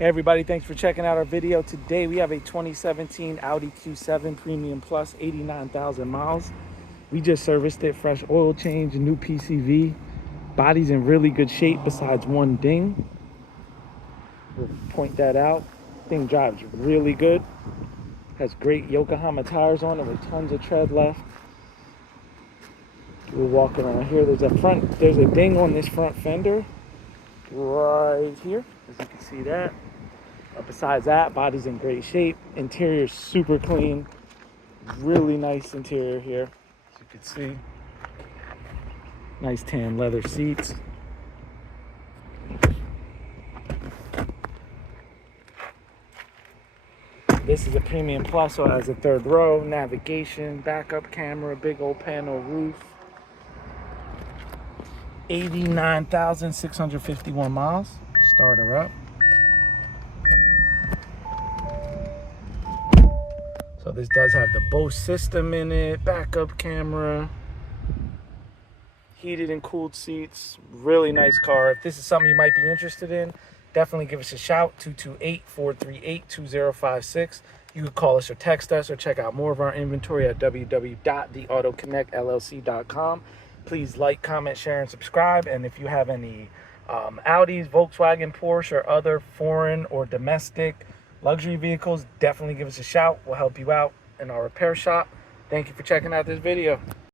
Hey everybody, thanks for checking out our video. Today we have a 2017 Audi Q7 Premium Plus, 89,000 miles. We just serviced it, fresh oil change, new PCV. Body's in really good shape besides one ding. We'll point that out. Thing drives really good. Has great Yokohama tires on it with tons of tread left. We're walking around here. There's a ding on this front fender right here, as you can see that. Besides that, body's in great shape. Interior's super clean. Really nice interior here, as you can see. Nice tan leather seats. This is a Premium Plus, so it has a third row, navigation, backup camera, big old panel roof. 89,651 miles. Start her up. So this does have the Bose system in it, backup camera, heated and cooled seats. Really nice car. If this is something you might be interested in, definitely give us a shout, 228-438-2056. You can call us or text us or check out more of our inventory at www.theautoconnectllc.com. Please like, comment, share, and subscribe. And if you have any Audis, Volkswagen, Porsche, or other foreign or domestic luxury vehicles, definitely give us a shout. We'll help you out in our repair shop. Thank you for checking out this video.